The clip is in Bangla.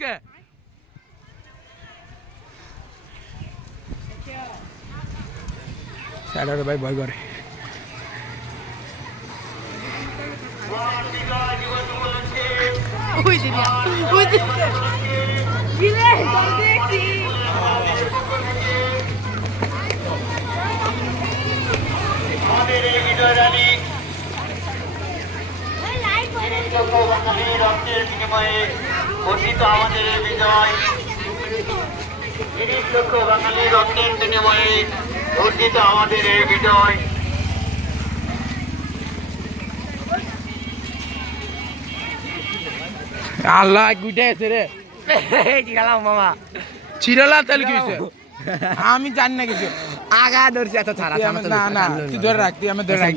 কে স্যারের ভাই ভয় করে ওই দিদি ওই দিদি গিরে দেখি আমাদের এই বিজয় রানী 30 লক্ষ বাঙালি রক্তের বিনিময়ে অর্জিত আমাদের এই বিজয় 30 লক্ষ বাঙালি রক্তের বিনিময়ে অর্জিত আমাদের এই বিজয় আল্লাহ গুইটা আছে রে কি গেলাম মামা চিরালা তেল কি হইছে আমি জানি না কিছু আগা ধরছি এত ছাড়া না না তুই ধরে রাখ তুই আমি ধরে রাখ